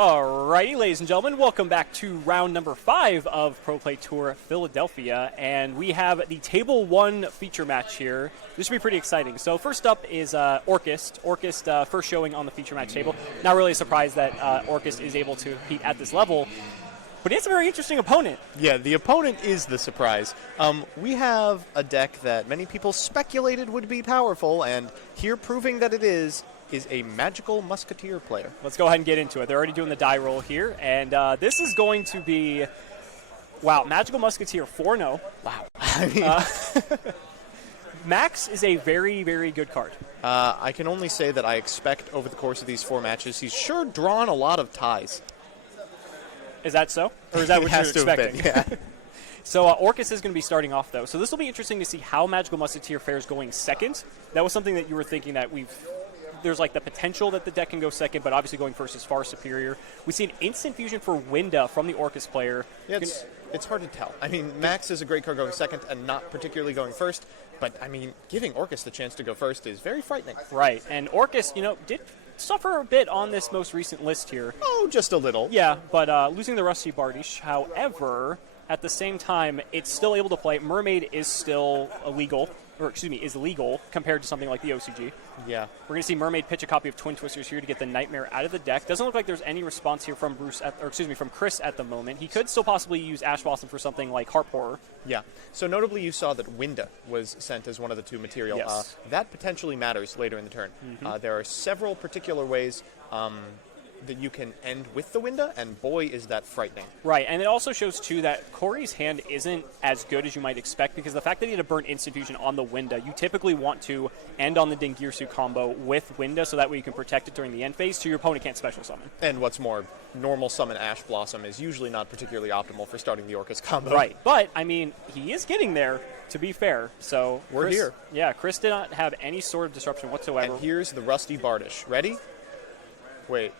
Alrighty, ladies and gentlemen, welcome back to round number 5 of Pro Play Tour Philadelphia, and we have the Table 1 feature match here. This should be pretty exciting. So first up is Orkest. Orkest first showing on the feature match table. Not really a surprise that Orkest is able to compete at this level, but it's a very interesting opponent. Yeah, the opponent is the surprise. We have a deck that many people speculated would be powerful, and here proving that it is a magical Musketeer player. Let's go ahead and get into it. They're already doing the die roll here, and this is going to be, wow, Magical Musketeer 4-0. Wow. I mean, Max is a very, very good card. I can only say that I expect over the course of these 4 matches, he's sure drawn a lot of ties. Is that so? Or is that what you're expecting? Been, yeah. So Orcust is going to be starting off, though. So this will be interesting to see how Magical Musketeer fares going second. That was something that you were thinking that there's like the potential that the deck can go second, but obviously going first is far superior. We see an instant fusion for Winda from the Orcust player. Yeah, it's hard to tell. I mean, Max is a great card going second and not particularly going first, but I mean, giving Orcust the chance to go first is very frightening. Right, and Orcust, did suffer a bit on this most recent list here. Oh, just a little. Yeah, but losing the Rusty Bardish, however, at the same time, it's still able to play. Mermaid is still is legal compared to something like the OCG. Yeah. We're going to see Mermaid pitch a copy of Twin Twisters here to get the Nightmare out of the deck. Doesn't look like there's any response here from from Chris at the moment. He could still possibly use Ash Blossom for something like Harp Horror. Yeah. So notably you saw that Winda was sent as one of the 2 material. Yes. That potentially matters later in the turn. Mm-hmm. There are several particular ways that you can end with the Winda, and boy, is that frightening. Right, and it also shows, too, that Corey's hand isn't as good as you might expect, because the fact that he had to burn Instant Fusion on the Winda, you typically want to end on the Dingirsu combo with Winda, so that way you can protect it during the end phase, so your opponent can't special summon. And what's more, normal summon Ash Blossom is usually not particularly optimal for starting the Orcust combo. Right, but, I mean, he is getting there, to be fair, so... We're here. Yeah, Chris did not have any sort of disruption whatsoever. And here's the Rusty Bardish. Ready? Wait.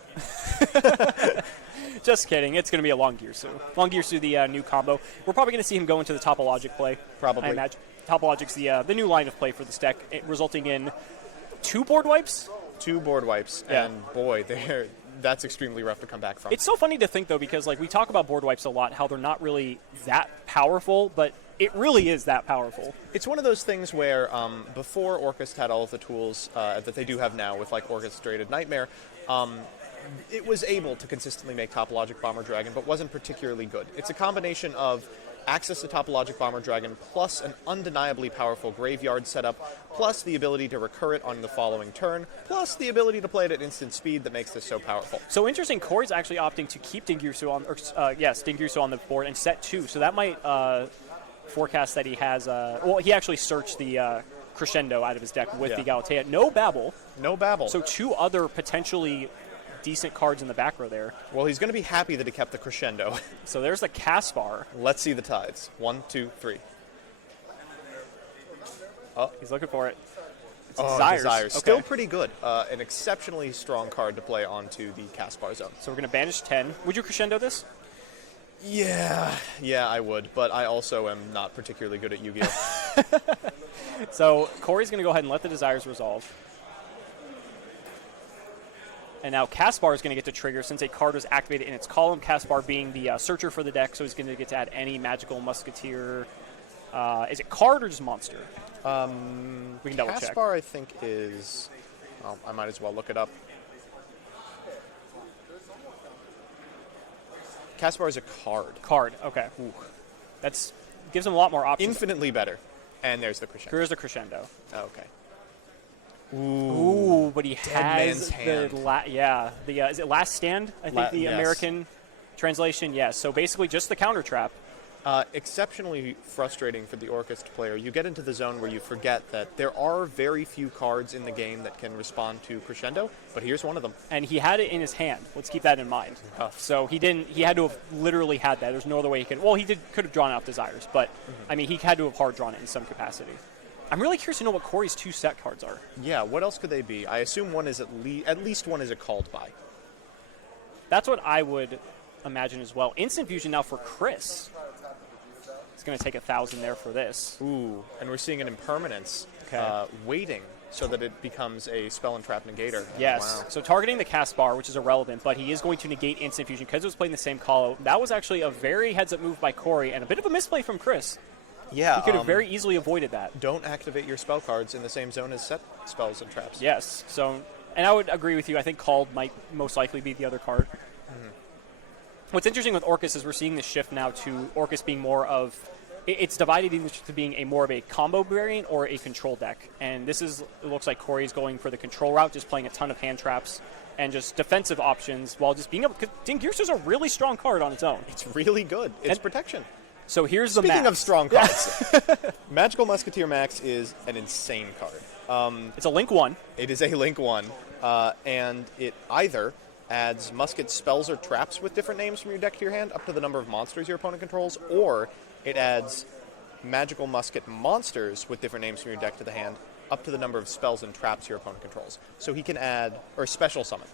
Just kidding. It's going to be a Long Girsu. Long Girsu, the new combo. We're probably going to see him go into the Topologic play. Probably. I imagine. Topologic's the new line of play for this deck, resulting in 2 board wipes? 2 board wipes, yeah. And boy, that's extremely rough to come back from. It's so funny to think, though, because we talk about board wipes a lot, how they're not really that powerful, but it really is that powerful. It's one of those things where before Orcust had all of the tools that they do have now with Orchestrated Nightmare, it was able to consistently make Topologic Bomber Dragon, but wasn't particularly good. It's a combination of access to Topologic Bomber Dragon, plus an undeniably powerful graveyard setup, plus the ability to recur it on the following turn, plus the ability to play it at instant speed that makes this so powerful. So interesting, Corey's actually opting to keep Dingirsu on the board and set 2, so that might forecast that he has, he actually searched the Crescendo out of his deck with the Galatea. No Babble. No Babble. So 2 other potentially decent cards in the back row there. Well, he's going to be happy that he kept the Crescendo. So there's the Caspar. Let's see the tides. 1, 2, 3. Oh, he's looking for it. It's Desires. Okay. Still pretty good. An exceptionally strong card to play onto the Caspar zone. So we're going to banish 10. Would you Crescendo this? Yeah, I would, but I also am not particularly good at YuGiOh. So Corey's going to go ahead and let the Desires resolve. And now Caspar is going to get to trigger since a card was activated in its column, Caspar being the searcher for the deck, so he's going to get to add any Magical Musketeer. Is it card or just monster? We can double check. Caspar, I think, is... Well, I might as well look it up. Caspar is a card. Card, okay. Ooh. That's gives him a lot more options. Infinitely better. And there's the Crescendo. Here's the Crescendo. Oh, okay. Ooh, but he has man's hand. Is it Last Stand? I think the yes. American translation. Yes. So basically just the counter trap. Exceptionally frustrating for the Orcust player. You get into the zone where you forget that there are very few cards in the game that can respond to Crescendo, but here's one of them. And he had it in his hand. Let's keep that in mind. So he had to have literally had that. There's no other way he could. Well, could have drawn out Desires, but I mean, he had to have hard drawn it in some capacity. I'm really curious to know what Corey's 2 set cards are. Yeah, what else could they be? I assume one is at least one is a called by. That's what I would imagine as well. Instant Fusion now for Chris. It's going to take 1,000 there for this. Ooh, and we're seeing an Impermanence Okay. waiting so that it becomes a spell and trap negator. Yes. Wow. So targeting the cast bar, which is irrelevant, but he is going to negate instant fusion because it was playing the same call. That was actually a very heads-up move by Corey and a bit of a misplay from Chris. Yeah. He could have very easily avoided that. Don't activate your spell cards in the same zone as set spells and traps. Yes. So, and I would agree with you. I think called might most likely be the other card. What's interesting with Orcust is we're seeing this shift now to Orcust being more of, it's divided into being more of a combo variant or a control deck. And this is, it looks like Corey's going for the control route, just playing a ton of hand traps and just defensive options while just being able, because Dingears is a really strong card on its own. It's really good. It's protection. So here's the Speaking Max. of strong cards, Magical Musketeer Max is an insane card. It's a Link 1. It is a Link 1, and it either adds musket spells or traps with different names from your deck to your hand up to the number of monsters your opponent controls, or it adds magical musket monsters with different names from your deck to the hand up to the number of spells and traps your opponent controls. So he can add, or special summon,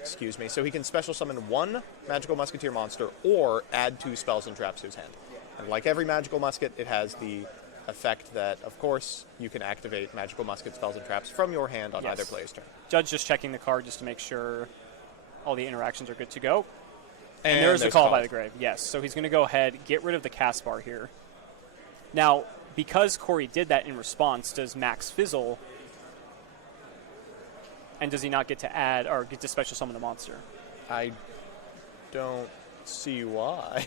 excuse me, so he can special summon one magical musketeer monster or add 2 spells and traps to his hand. And like every magical musket, it has the effect that, of course, you can activate magical musket spells and traps from your hand on either player's turn. Judge just checking the card just to make sure all the interactions are good to go. And there's the call by the called. grave. Yes, so he's going to go ahead, get rid of the cast bar here. Now, because Corey did that in response, does Max fizzle? And does he not get to add or get to special summon the monster? I don't see why.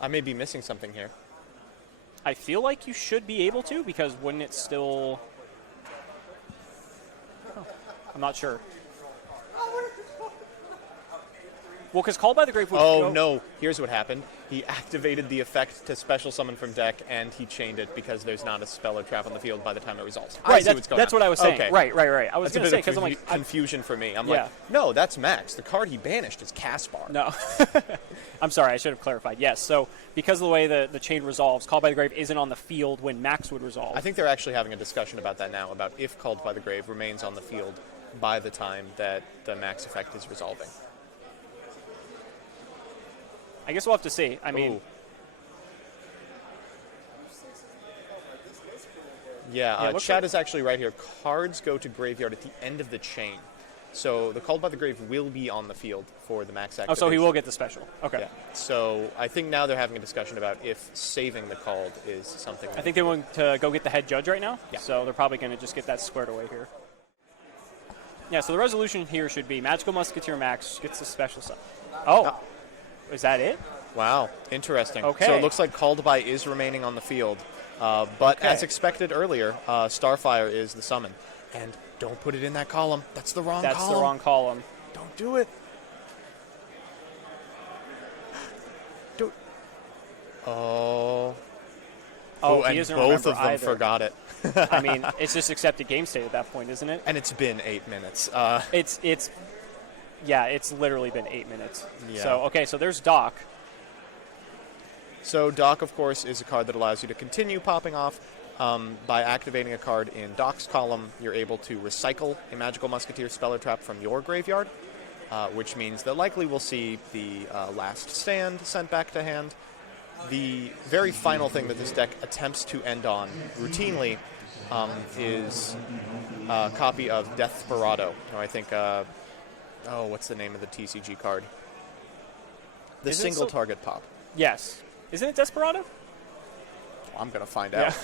I may be missing something here. I feel like you should be able to, because wouldn't it still... I'm not sure. Well, because Call by the Grave would go... No. Here's what happened. He activated the effect to special summon from deck, and he chained it because there's not a spell or trap on the field by the time it resolves. Right, I see that's what I was saying. Okay. Right. I was going to say, because I'm like... confusion for me. I'm Yeah. like, no, that's Max. The card he banished is Caspar. No. I'm sorry, I should have clarified. Yes, so because of the way the chain resolves, Call by the Grave isn't on the field when Max would resolve. I think they're actually having a discussion about that now, about if Called by the Grave remains on the field by the time that the Max effect is resolving. I guess we'll have to see. I mean... Ooh. Yeah, chat like is actually right here. Cards go to graveyard at the end of the chain. So the Called by the Grave will be on the field for the Max activation. Oh, so he will get the special. Okay. Yeah. So I think now they're having a discussion about if saving the Called is something. I think they want to go get the head judge right now. Yeah. So they're probably going to just get that squared away here. Yeah, so the resolution here should be Magical Musketeer Max gets the special stuff. Oh. Is that it? Wow, interesting. Okay. So it looks like Called by is remaining on the field. But as expected earlier, Starfire is the summon. And don't put it in that column. That's the wrong column. That's the wrong column. Don't do it. Oh, he and doesn't both remember of them either. forgot it. I mean, it's just accepted game state at that point, isn't it? And it's been 8 minutes. It's literally been 8 minutes. Yeah. So, okay, so there's Doc. So Doc, of course, is a card that allows you to continue popping off. By activating a card in Doc's column, you're able to recycle a Magical Musketeer spell or trap from your graveyard, which means that likely we'll see the Last Stand sent back to hand. The very final thing that this deck attempts to end on routinely is a copy of Desperado, or I think, what's the name of the TCG card? The single target pop. Yes. Isn't it Desperado? I'm going to find out.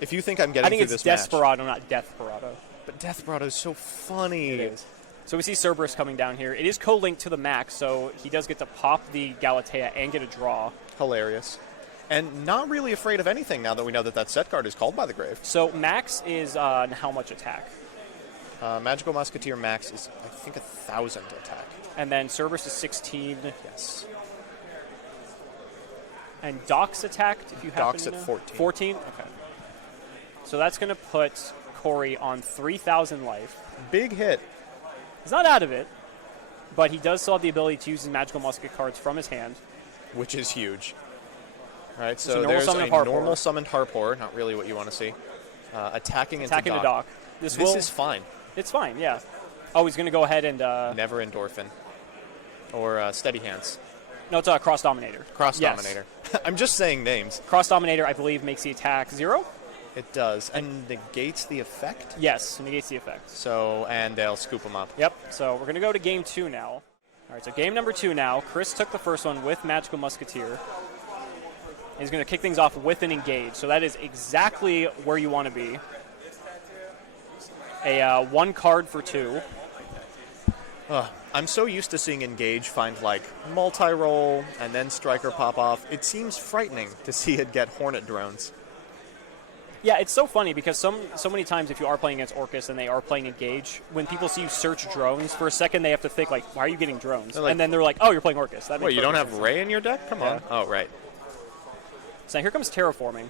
If you think I'm getting through this match. I think it's Desperado, not Deathperado. But Desperado is so funny. It is. So we see Cerberus coming down here. It is co-linked to the Max, so he does get to pop the Galatea and get a draw. Hilarious. And not really afraid of anything now that we know that that set card is Called by the Grave. So Max is on how much attack? Magical Musketeer Max is, I think, 1,000 attack. And then Cerberus is 16. Yes. And Doc's attacked, if you happen Doc's to know? at 14. 14? Okay. So that's going to put Corey on 3,000 life. Big hit. He's not out of it, but he does still have the ability to use his magical musket cards from his hand. Which is huge. All right, So so normal there's summon a of Harpor. normal summoned Harpor, not really what you want to see. Attacking into Attacking the Doc. This is fine. It's fine, yeah. Oh, he's going to go ahead and... Never Endorphin. Or Steady Hands. No, it's a Cross Dominator. Cross Yes. Dominator. I'm just saying names. Cross Dominator, I believe, makes the attack 0? It does. And negates the effect? Yes, negates the effect. So, and they'll scoop them up. Yep, so we're going to go to game 2 now. All right, so game number 2 now. Chris took the first one with Magical Musketeer. He's going to kick things off with an engage, so that is exactly where you want to be. A 1 card for 2. I'm so used to seeing Engage find, like, multi-roll and then Striker pop off. It seems frightening to see it get Hornet drones. Yeah, it's so funny because so many times if you are playing against Orcust and they are playing Engage, when people see you search drones, for a second they have to think, like, why are you getting drones? Like, and then they're like, oh, you're playing Orcust. Wait, you don't have Ray in your deck? Come on. Yeah. Oh, right. So now here comes Terraforming.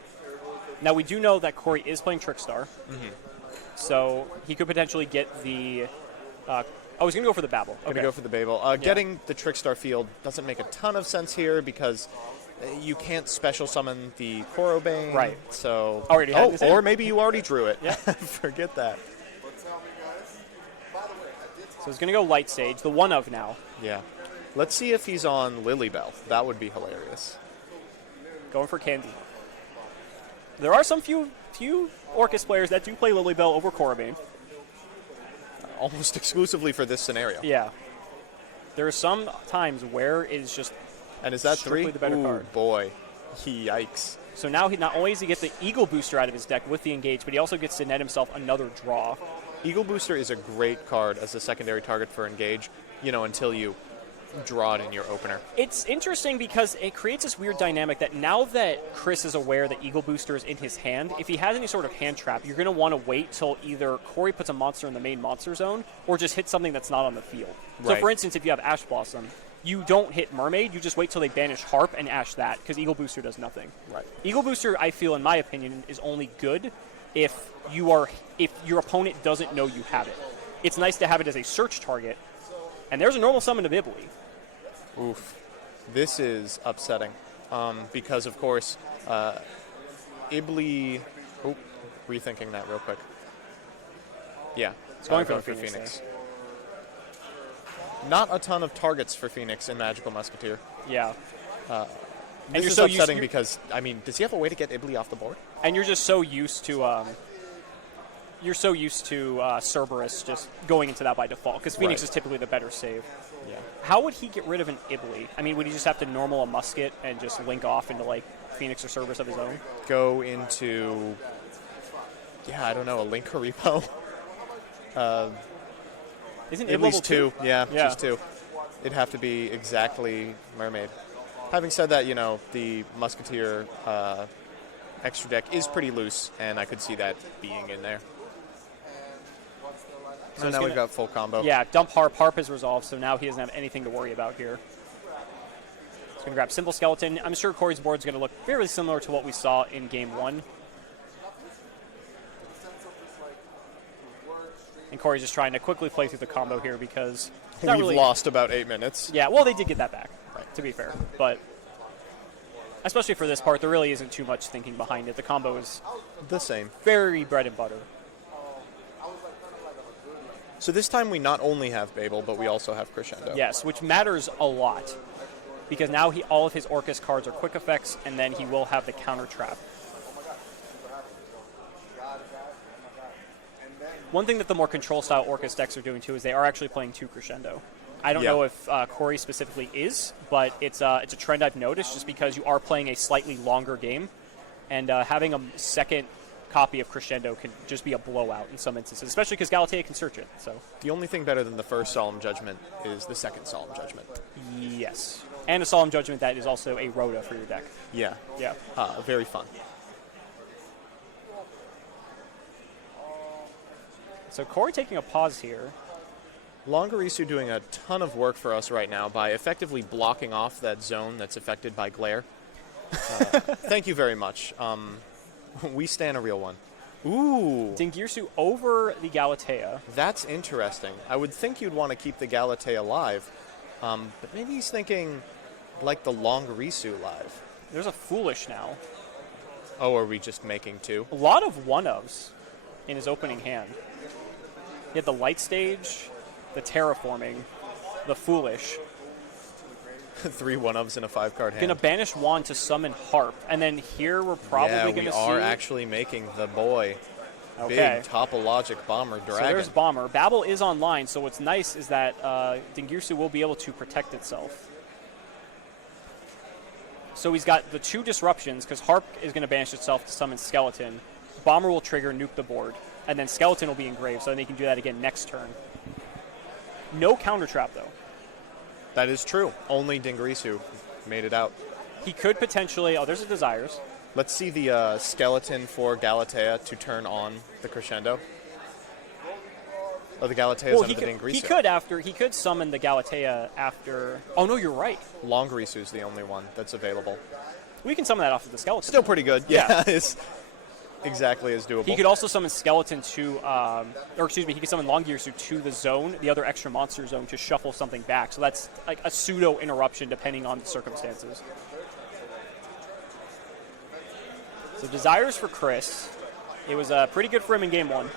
Now we do know that Corey is playing Trickstar. So he could potentially get the... he's going to go for the Babel. Going to go for the Babel. Getting the Trickstar field doesn't make a ton of sense here because you can't special summon the Korobane. Right. So... Already had this in. Or maybe you already drew it. Yeah. Forget that. So he's going to go Light Sage, the one of now. Yeah. Let's see if he's on Lilybell. That would be hilarious. Going for Candy. There are some few Orcust players that do play Lilybell over Korobane. Almost exclusively for this scenario. Yeah. There are some times where it is just And is that strictly 3? the better Ooh, card. Boy. Yikes. So now he not only does he get the Eagle Booster out of his deck with the Engage, but he also gets to net himself another draw. Eagle Booster is a great card as a secondary target for Engage, until you draw it in your opener. It's interesting because it creates this weird dynamic that now that Chris is aware that Eagle Booster is in his hand, if he has any sort of hand trap, you're going to want to wait till either Corey puts a monster in the main monster zone or just hit something that's not on the field. So, Right. for instance, if you have Ash Blossom, you don't hit Mermaid, you just wait till they banish Harp and Ash that, because Eagle Booster does nothing. Right. Eagle Booster, I feel, in my opinion, is only good if your opponent doesn't know you have it. It's nice to have it as a search target, and there's a normal summon of Ibly. Oof. This is upsetting because, of course, Ibly... Oh, rethinking that real quick. Yeah. It's going for Phoenix. Not a ton of targets for Phoenix in Magical Musketeer. Yeah. This is upsetting because, does he have a way to get Ibly off the board? And you're just so used to... Cerberus just going into that by default, because Phoenix is typically the better save. Yeah. How would he get rid of an Ibly? Would he just have to normal a Musket and just link off into, like, Phoenix or Cerberus of his own? Go into... Yeah, I don't know, a Link Haribo? Isn't At Ibly least 2. Yeah, Yeah. just 2. It'd have to be exactly Mermaid. Having said that, the Musketeer extra deck is pretty loose, and I could see that being in there. So now we've got full combo. Yeah, dump Harp. Harp is resolved, so now he doesn't have anything to worry about here. He's going to grab Simple Skeleton. I'm sure Corey's board is going to look very similar to what we saw in Game 1. And Corey's just trying to quickly play through the combo here because... We've lost about 8 minutes. Yeah, well, they did get that back, to be fair. But especially for this part, there really isn't too much thinking behind it. The combo is the same. Very bread and butter. So this time we not only have Babel, but we also have Crescendo. Yes, which matters a lot. Because now all of his Orcust cards are quick effects, and then he will have the counter trap. One thing that the more control-style Orcust decks are doing, too, is they are actually playing 2 Crescendo. I don't know if Corey specifically is, but it's a trend I've noticed just because you are playing a slightly longer game, and having a second copy of Crescendo can just be a blowout in some instances, especially because Galatea can search it. So the only thing better than the first Solemn Judgment is the second Solemn Judgment. Yes. And a Solemn Judgment that is also a Rhoda for your deck. Yeah. Yeah. Very fun. So Corey taking a pause here. Longarisu doing a ton of work for us right now by effectively blocking off that zone that's affected by glare. Thank you very much. We stand a real one. Ooh. Dingirsu over the Galatea. That's interesting. I would think you'd want to keep the Galatea alive, but maybe he's thinking like the Longarisu live. There's a Foolish now. Oh, are we just making 2? A lot of one-ofs in his opening hand. He had the Light Stage, the Terraforming, the Foolish. 3 1-ofs in a 5-card hand. Gonna banish Wand to summon Harp, and then here we're probably yeah, gonna we see. are actually making the boy. Okay. Big topologic bomber dragon. So there's Bomber. Babel is online, so what's nice is that Dingirsu will be able to protect itself. So he's got the 2 disruptions, because Harp is going to banish itself to summon Skeleton. Bomber will trigger, nuke the board, and then Skeleton will be engraved, so then he can do that again next turn. No counter trap, though. That is true. Only Dingirsu made it out. He could potentially... Oh, there's a Desires. Let's see the Skeleton for Galatea to turn on the Crescendo. Oh, the Galatea's Well, under the Dingirsu. He could summon the Galatea after... Oh, no, you're right. Longrisu's the only one that's available. We can summon that off of the Skeleton. Still pretty good. Yeah. It's exactly as doable. He could also summon Skeleton to, he could summon Longirsu to the zone, the other extra monster zone, to shuffle something back. So that's like a pseudo interruption depending on the circumstances. So Desires for Chris. It was pretty good for him in game 1.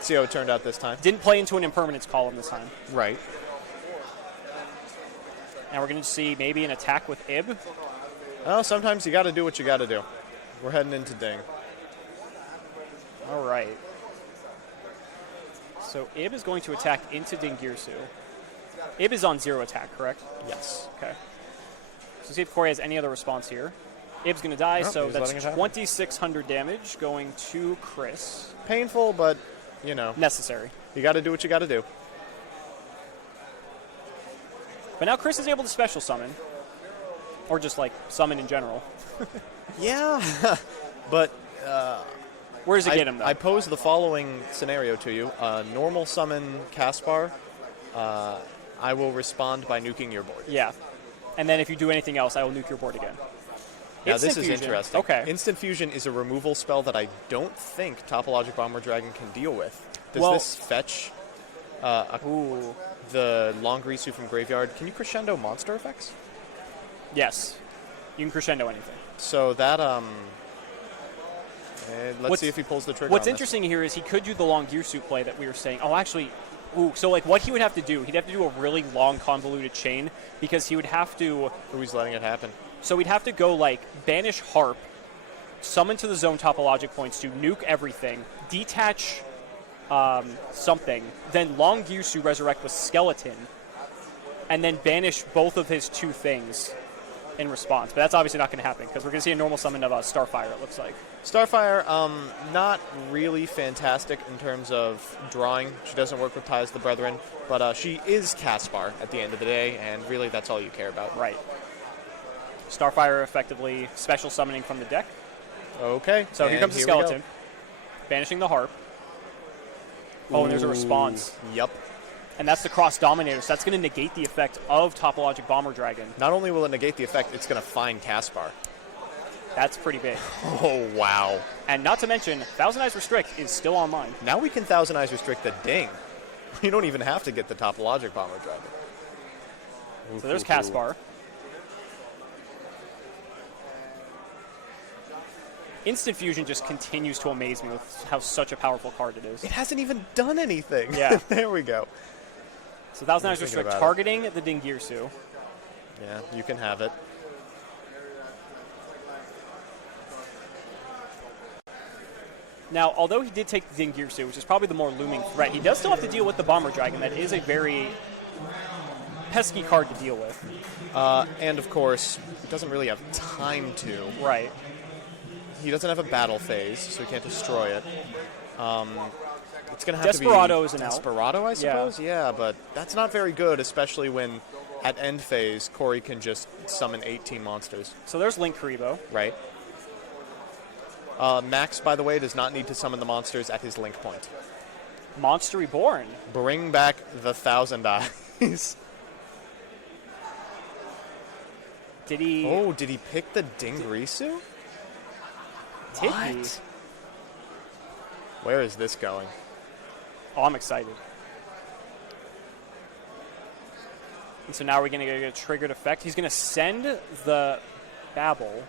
See how it turned out this time. Didn't play into an impermanence column this time. Right. And we're going to see maybe an attack with Ib. Well, sometimes you got to do what you got to do. We're heading into Ding. All right. So Ib is going to attack into Dingirsu. Ib is on 0 attack, correct? Yes. Okay. So see if Corey has any other response here. Ib's going to die, Nope, so he's that's letting it happen. 2,600 damage going to Chris. Painful, but, you know, Necessary. you got to do what you got to do. But now Chris is able to special summon. Or just, like, summon in general. Yeah. But Where does it get him, though? I pose the following scenario to you. Normal summon Caspar. I will respond by nuking your board. Yeah. And then if you do anything else, I will nuke your board again. Now, Instant this is fusion. interesting. Okay. Instant Fusion is a removal spell that I don't think Topologic Bomber Dragon can deal with. Does Well- this fetch Ooh. the Longrisu from Graveyard? Can you crescendo monster effects? Yes. You can crescendo anything. So that, let's see if he pulls the trigger What's on this. interesting here is he could do the long Gearsuit play that we were saying. Oh, actually, so like what he would have to do, he'd have to do a really long convoluted chain because he would have to, Who's letting it happen? so he'd have to go like banish Harp, summon to the zone topologic points to nuke everything, detach something, then long Gearsuit resurrect with Skeleton, and then banish both of his 2 things in response. But that's obviously not going to happen because we're going to see a normal summon of Starfire, it looks like. Starfire, not really fantastic in terms of drawing. She doesn't work with Ties the Brethren, but she is Caspar at the end of the day, and really that's all you care about. Right. Starfire effectively special summoning from the deck. Okay. So here comes the we go. Skeleton, banishing the Harp. Oh, and there's a response. Yup. And that's the Cross Dominator, so that's going to negate the effect of Topologic Bomber Dragon. Not only will it negate the effect, it's going to find Caspar. That's pretty big. Oh, wow. And not to mention, Thousand Eyes Restrict is still online. Now we can Thousand Eyes restrict the Ding. You don't even have to get the Topologic Bomber Dragon. So there's Caspar. Instant Fusion just continues to amaze me with how such a powerful card it is. It hasn't even done anything. Yeah. There we go. So Thousand Eyes Thinking Restrict about it. targeting the Dingirsu. Yeah, you can have it. Now, although he did take the Dingirsu, which is probably the more looming threat, he does still have to deal with the Bomber Dragon. That is a very pesky card to deal with. And, of course, he doesn't really have time to. Right. He doesn't have a battle phase, so he can't destroy it. It's going to have Desperado to be is an out. Desperado, I suppose? Yeah, but that's not very good, especially when at end phase, Corey can just summon 18 monsters. So there's Link Karibo. Right. Max, by the way, does not need to summon the monsters at his link point. Monster Reborn. Bring back the Thousand Eyes. Did he? Oh, did he pick the Dingirsu? Did he? Where is this going? Oh, I'm excited. And so now we're going to get a triggered effect. He's going to send the Babel.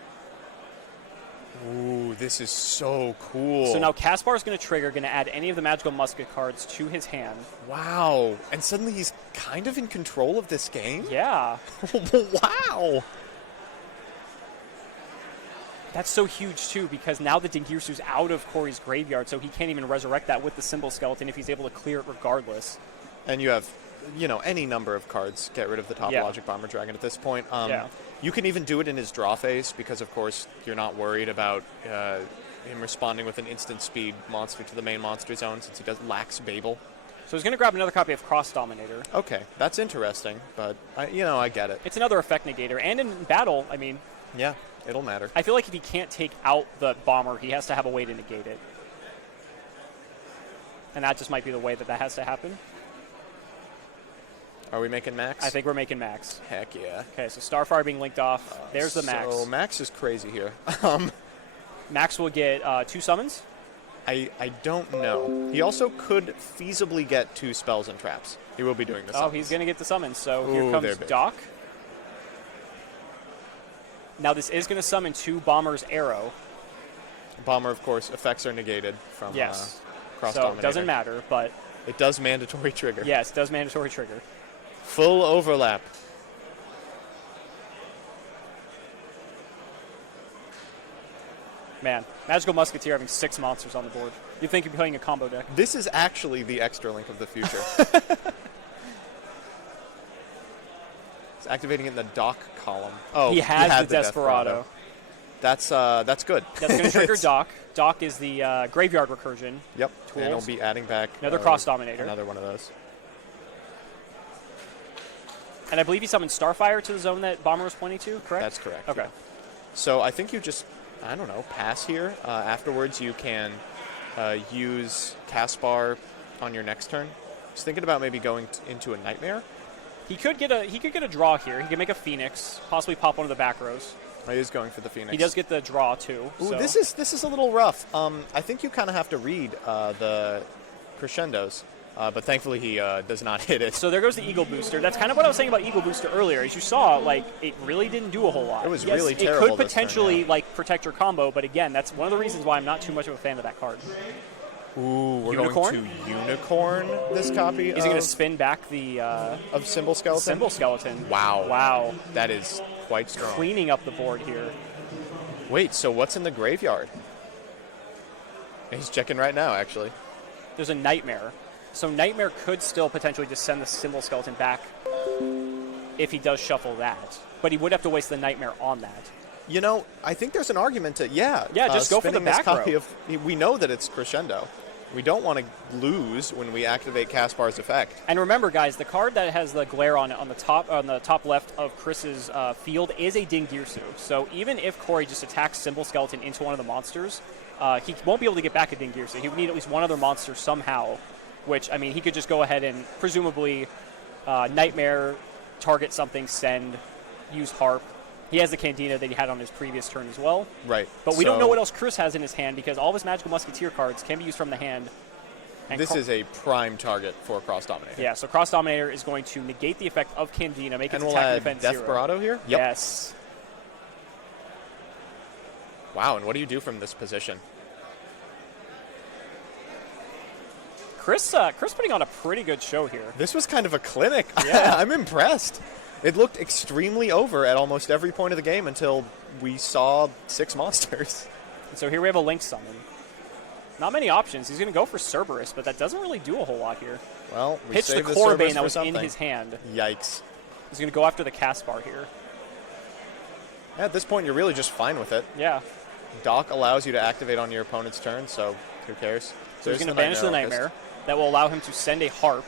Ooh, this is so cool. So now Caspar is going to trigger, going to add any of the magical musket cards to his hand. Wow. And suddenly he's kind of in control of this game? Yeah. Wow. That's so huge, too, because now the Dingirsu's out of Corey's graveyard, so he can't even resurrect that with the Symbol Skeleton if he's able to clear it regardless. And you have, any number of cards get rid of the Topologic Bomber Dragon at this point. You can even do it in his draw phase because, of course, you're not worried about him responding with an instant speed monster to the main monster zone since he lacks Babel. So he's going to grab another copy of Cross Dominator. Okay, that's interesting, but, I get it. It's another effect negator. And in battle, Yeah, it'll matter. I feel like if he can't take out the bomber, he has to have a way to negate it. And that just might be the way that has to happen. Are we making Max? I think we're making Max. Heck yeah. Okay, so Starfire being linked off. There's the Max. So Max is crazy here. Max will get 2 summons. I don't know. He also could feasibly get 2 spells and traps. He will be doing this. Oh, he's going to get the summons. So here comes Doc. Now this is going to summon 2 Bomber's Arrow. Bomber, of course, effects are negated from Cross Dominator. So it doesn't matter, but... It does mandatory trigger. Yes, it does mandatory trigger. Full overlap. Man, Magical Musketeer having 6 monsters on the board. You'd think you'd be playing a combo deck. This is actually the extra link of the future. It's activating it in the Doc column. Oh, he has the Desperado. That's good. That's going to trigger Doc. Doc is the Graveyard Recursion. Yep. Tools. And he'll be adding back another Cross Dominator. Another one of those. And I believe he summoned Starfire to the zone that Bomber was pointing to, correct? That's correct. Okay. Yeah. So I think you just, pass here. Afterwards, you can use Caspar on your next turn. Just thinking about maybe going into a Nightmare. He could get a draw here. He could make a Phoenix, possibly pop one of the back rows. He is going for the Phoenix. He does get the draw too. Ooh, so. this is a little rough. I think you kind of have to read the crescendos, but thankfully he does not hit it. So there goes the Eagle Booster. That's kind of what I was saying about Eagle Booster earlier. As you saw, it really didn't do a whole lot. It was really terrible. It could potentially protect your combo, but again, that's one of the reasons why I'm not too much of a fan of that card. Ooh, we're Unicorn? going to Unicorn this copy. Is he going to spin back the of Symbol Skeleton? Symbol Skeleton. Wow. That is quite strong. Cleaning up the board here. Wait, so what's in the graveyard? He's checking right now, actually. There's a Nightmare. So Nightmare could still potentially just send the Symbol Skeleton back if he does shuffle that. But he would have to waste the Nightmare on that. I think there's an argument to, just go for the back row. We know that it's Crescendo. We don't want to lose when we activate Caspar's effect. And remember, guys, the card that has the glare on it on the top left of Chris's field is a Dingirsu. So even if Corey just attacks Symbol Skeleton into one of the monsters, he won't be able to get back a Dingirsu. He would need at least one other monster somehow, which, he could just go ahead and presumably Nightmare, target something, send, use Harp. He has the Cantina that he had on his previous turn as well. Right. But we don't know what else Chris has in his hand because all of his Magical Musketeer cards can be used from the hand. And this is a prime target for Cross Dominator. Yeah, so Cross Dominator is going to negate the effect of Cantina, make its and attack we'll and defense add 0. Desperado here? Yep. Yes. Wow, and what do you do from this position? Chris putting on a pretty good show here. This was kind of a clinic. Yeah. I'm impressed. It looked extremely over at almost every point of the game until we saw 6 monsters. So here we have a Link summon. Not many options. He's going to go for Cerberus, but that doesn't really do a whole lot here. Well, we pitched the saved the Core Cerberus Bane that for was something. in his hand. Yikes. He's going to go after the Caspar here. At this point, you're really just fine with it. Yeah. Doc allows you to activate on your opponent's turn, so who cares? So he's going to banish the Nightmare. That will allow him to send a Harp.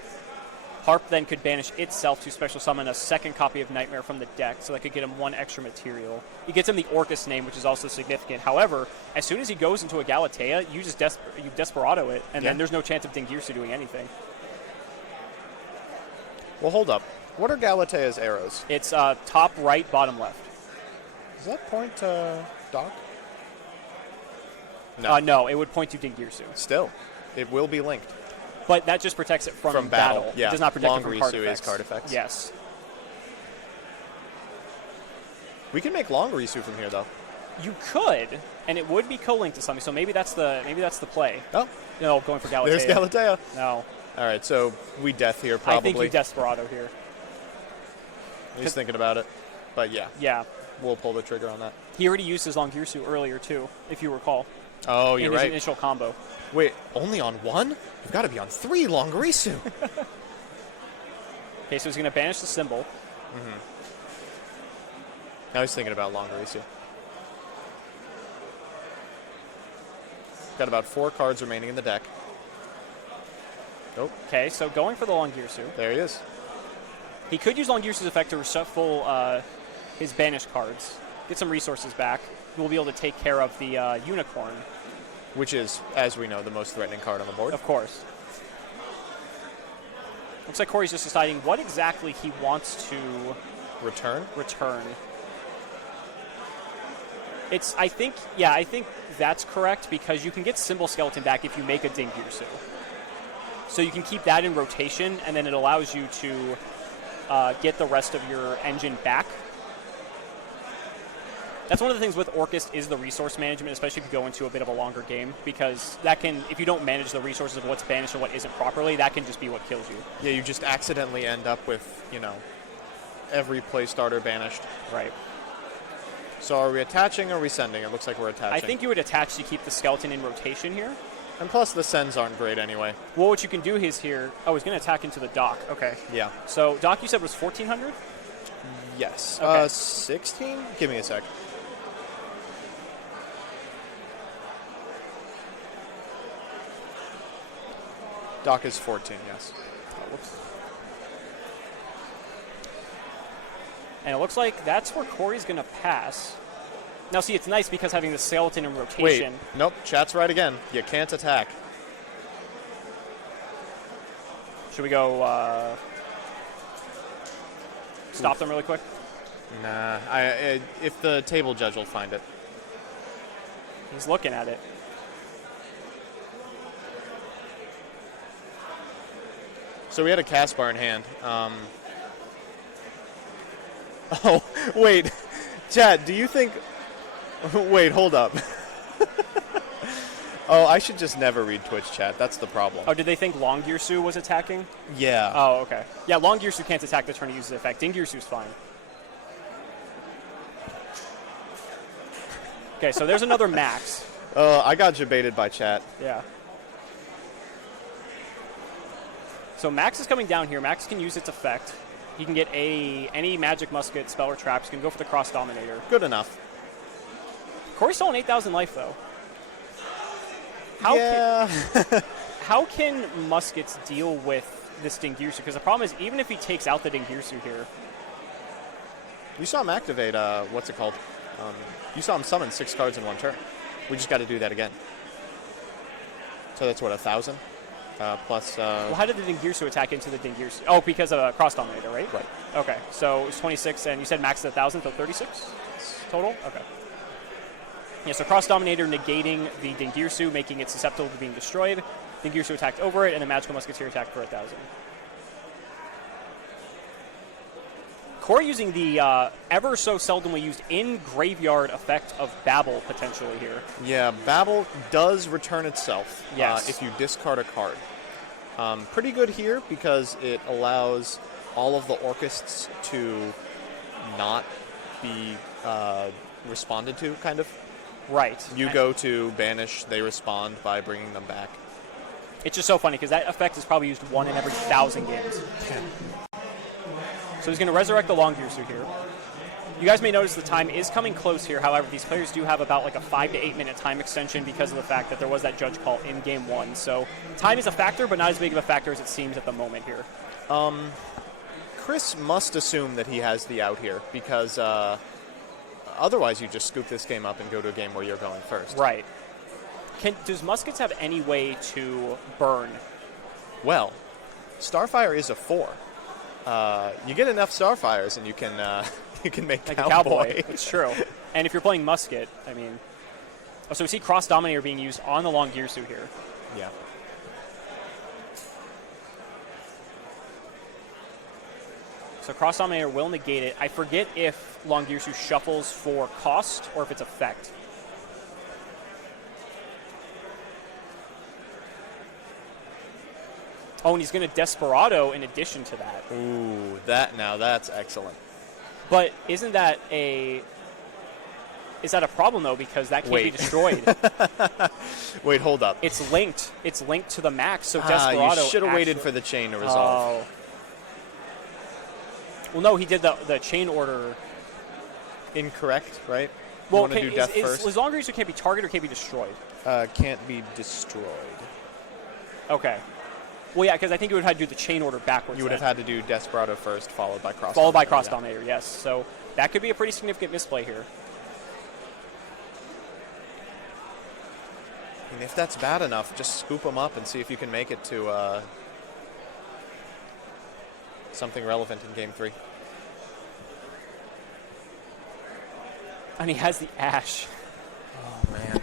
Harp then could banish itself to special summon a second copy of Nightmare from the deck, so that could get him 1 extra material. He gets him the Orcust name, which is also significant. However, as soon as he goes into a Galatea, you just you Desperado it, and then there's no chance of Dingirsu doing anything. Well, hold up. What are Galatea's arrows? It's top right, bottom left. Does that point to Doc? No, it would point to Dingirsu. Still, it will be linked. But that just protects it from battle. Yeah. It does not protect it from card Long effects. is card effects. Yes. We can make Long Risu from here, though. You could, And it would be co-linked to something, so maybe that's the play. Oh, No, going for Galatea. there's Galatea. No. All right, so we death here probably. I think you Desperado here. He's thinking about it, but yeah. Yeah. We'll pull the trigger on that. He already used his Longirsu earlier, too, if you recall. Oh, you're in his right. initial combo. Wait, only on one? You've got to be on 3 Longirisu. Okay, so he's going to banish the symbol. Now he's thinking about Longirisu. Got about 4 cards remaining in the deck. Nope. Okay, so going for the Longirsu. There he is. He could use Longirsu's effect to reshuffle his banished cards, get some resources back. We'll be able to take care of the Unicorn. Which is, as we know, the most threatening card on the board. Of course. Looks like Corey's just deciding what exactly he wants to Return? return. I think that's correct because you can get Symbol Skeleton back if you make a Dingirsu. So you can keep that in rotation, and then it allows you to get the rest of your engine back. That's one of the things with Orkest is the resource management, especially if you go into a bit of a longer game, because that can, if you don't manage the resources of what's banished and what isn't properly, that can just be what kills you. Yeah, you just accidentally end up with, every play starter banished. Right. So are we attaching or are we sending? It looks like we're attaching. I think you would attach to keep the skeleton in rotation here. And plus the sends aren't great anyway. Well, what you can do is here... Oh, he's going to attack into the dock. Okay. Yeah. So, dock you said was 1,400? Yes. Okay. 16? Give me a sec. Dock is 14, yes. Oh, whoops. And it looks like that's where Corey's going to pass. Now, see, it's nice because having the skeleton in rotation... Wait, nope, chat's right again. You can't attack. Should we go stop them really quick? Nah, if the table judge will find it. He's looking at it. So we had a cast bar in hand. Oh, wait. Chat, do you think... Wait, hold up. Oh, I should just never read Twitch chat. That's the problem. Oh, did they think Longirsu was attacking? Yeah. Oh, okay. Yeah, Longirsu can't attack the turn he uses the effect. Dingirsu's fine. Okay, so there's another max. I got debated by chat. Yeah. So Max is coming down here. Max can use its effect. He can get any magic musket, spell, or traps. He can go for the cross dominator. Good enough. Corey's still on 8,000 life, though. How can muskets deal with this Dingirsu? Because the problem is, even if he takes out the Dingirsu here... You saw him activate, what's it called? You saw him summon 6 cards in one turn. We just got to do that again. So that's what, 1,000? Plus... Well, how did the Dingirsu attack into the Dingirsu? Oh, because of a cross dominator, right? Right. Okay, so it's 26, and you said max is 1,000, so 36 total? Okay. Yeah, so cross dominator negating the Dingirsu, making it susceptible to being destroyed. Dingirsu attacked over it, and the magical musketeer attacked for 1,000. Corey using the ever so seldomly used in-graveyard effect of Babel, potentially here. Yeah, Babel does return itself Yes. if you discard a card. Pretty good here because it allows all of the Orkests to not be responded to, kind of. Right. You go to banish, they respond by bringing them back. It's just so funny because that effect is probably used 1 in every 1,000 games. So he's going to resurrect the Longirsu here. You guys may notice the time is coming close here. However, these players do have about like a 5 to 8 minute time extension because of the fact that there was that judge call in game 1. So time is a factor, but not as big of a factor as it seems at the moment here. Chris must assume that he has the out here because otherwise you just scoop this game up and go to a game where you're going first. Right. Does Muskets have any way to burn? Well, Starfire is a 4. You get enough Starfires and you can make Like Cowboy. a cowboy. It's true. And if you're playing Musket, I mean... Oh, so we see Cross Dominator being used on the Longirsu here. Yeah. So Cross Dominator will negate it. I forget if Longirsu shuffles for cost or if it's effect. Oh, and he's going to Desperado in addition to that. Ooh, that's excellent. But isn't that a problem though? Because that can't be destroyed. Wait, hold up. It's linked. It's linked to the max. So Desperado. You should have waited for the chain to resolve. Oh. Well, no, he did the chain order. Incorrect, right? You Well, want to do death first? as long as it can't be targeted or can't be destroyed. Can't be destroyed. Okay. Well, yeah, because I think you would have had to do the chain order backwards. You would have had to do Desperado first, followed by Cross. Followed by Cross Dominator, yes. So that could be a pretty significant misplay here. And if that's bad enough, just scoop them up and see if you can make it to something relevant in Game 3. And he has the Ash. Oh, man.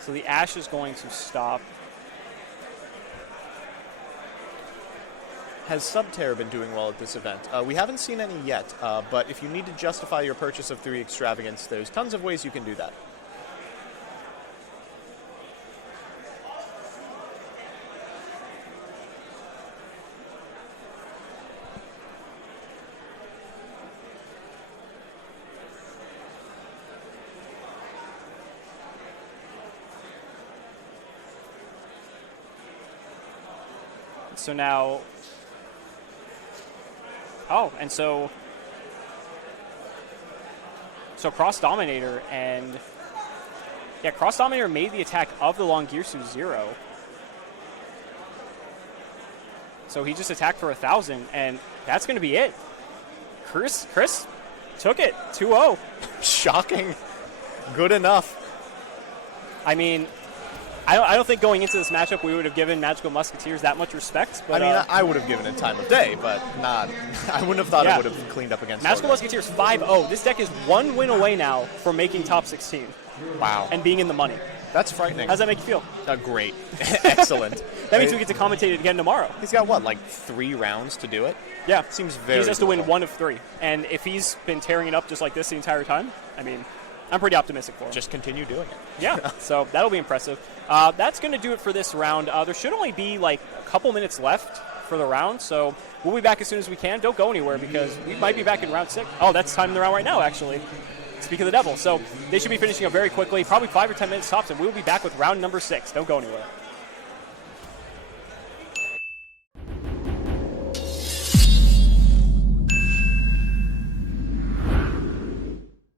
So the Ash is going to stop. Has Subterra been doing well at this event? We haven't seen any yet, but if you need to justify your purchase of 3 Extravagance, there's tons of ways you can do that. So now... Oh, and so Cross Dominator and... Yeah, Cross Dominator made the attack of the Longirsu 0. So he just attacked for 1,000, and that's going to be it. Chris took it, 2-0. Shocking. Good enough. I mean... I don't think going into this matchup we would have given Magical Musketeers that much respect. But, I mean, I would have given it time of day, but not. I wouldn't have thought it would have cleaned up against Magical Musketeers 5-0. This deck is 1 win away now from making top 16. Wow. And being in the money. That's frightening. How does that make you feel? Great. Excellent. That means we get to commentate it again tomorrow. He's got, what, like 3 rounds to do it? Yeah. Seems very He just has to win doable. 1 of 3. And if he's been tearing it up just like this the entire time, I mean, I'm pretty optimistic for him. Just continue doing it. Yeah, so that'll be impressive. That's going to do it for this round. There should only be like a couple minutes left for the round, so we'll be back as soon as we can. Don't go anywhere because we might be back in round 6. Oh, that's time in the round right now, actually. Speak of the devil. So they should be finishing up very quickly, probably 5 or 10 minutes tops, and we'll be back with round number 6. Don't go anywhere.